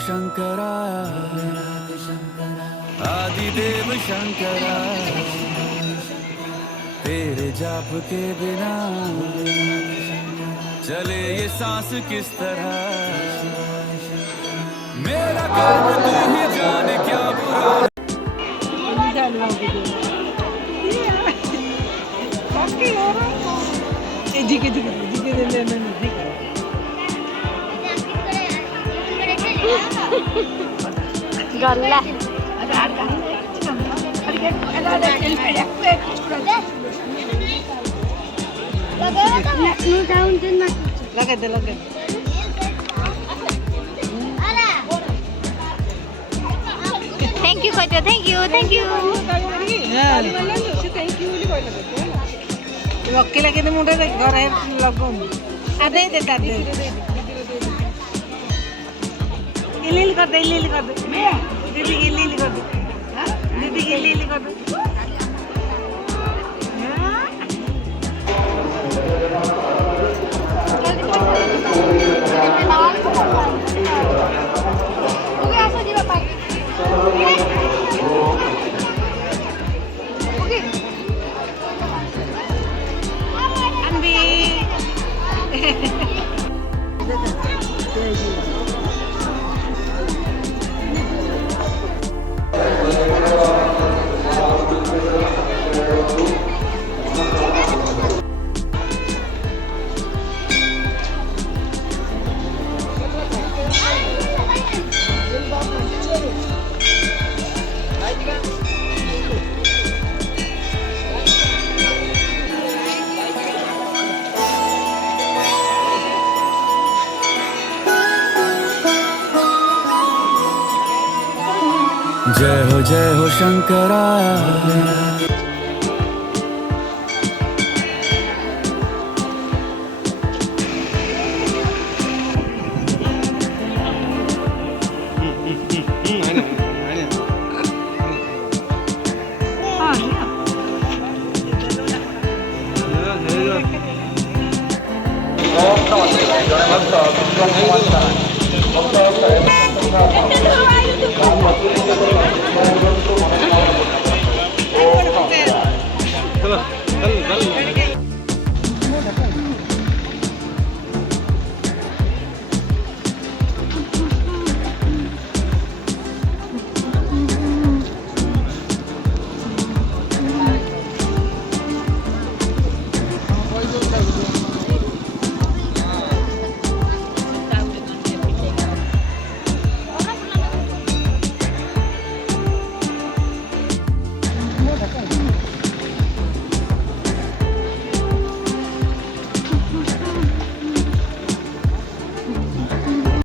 शंकरा आदिदेव शंकरा तेरे जाप के बिना चले ये सांस किस तरह मेरा कर्म तू ही जाने क्या बुरा गल्ला लगा दे लगा थैंक यू कहते थैंक यू वकील के मुंडे घर लगन आधे दे दादे इलील कर दे दीदी इलील कर दे दीदी इलील कर दे जय हो शंकरा